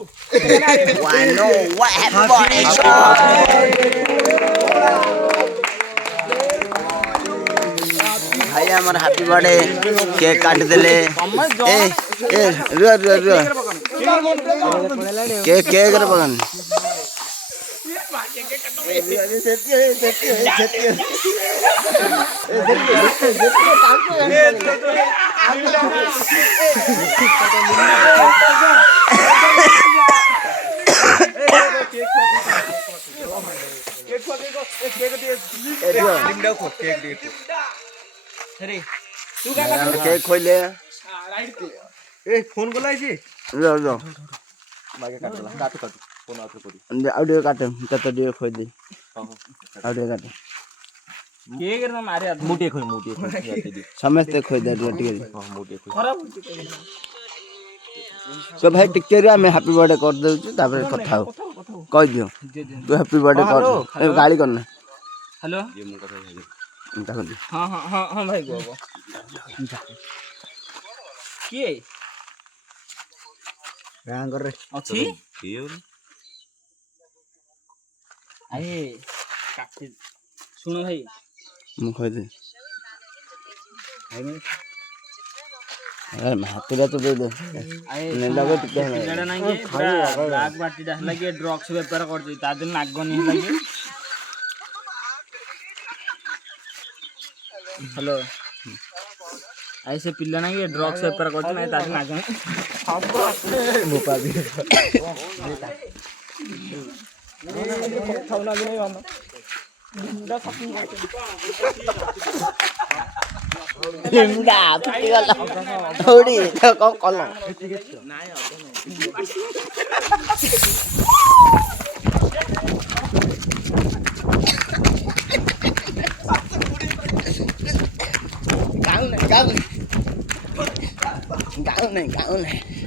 I know what happy birthday भाई हमारा happy birthday cake काट देले ए ए रुआ रुआ रुआ केक केक रे पगन केक खोले ए फोन को लाइছি रुआ रुआ मागे काटला काट काट फोन आउट करी ऑडियो काटे तत डियो खोई दे ऑडियो काटे केक रे मारे मुटे खोई समस्त खोई दे टिके हां मुटे खोई खराब तो भाई टिके रे मैं हैप्पी बर्थडे कर दउ छु तापर कथा हो कह दियो तू हैप्पी बर्थडे कर ए गाली करना हेलो ये मु कथा कर दे हां हां हां हां भाई गो के गां कर रे अछि आए काटे सुनो भाई मु खोई दे अरे हाथीरा तो दे दे ने लगे टिके पिलाडा नाही के ब्लैक पार्टीडा लगे ड्रग्स व्यापार कर दी ता दिन नागनी लगे हेलो ऐसे पिल्ला नाही के ड्रग्स व्यापार कर दी ता दिन नागनी मुपा भी खावना भी नहीं होना लिंगा पिटी गला थोड़ी तो कौन कलो गाँव नहीं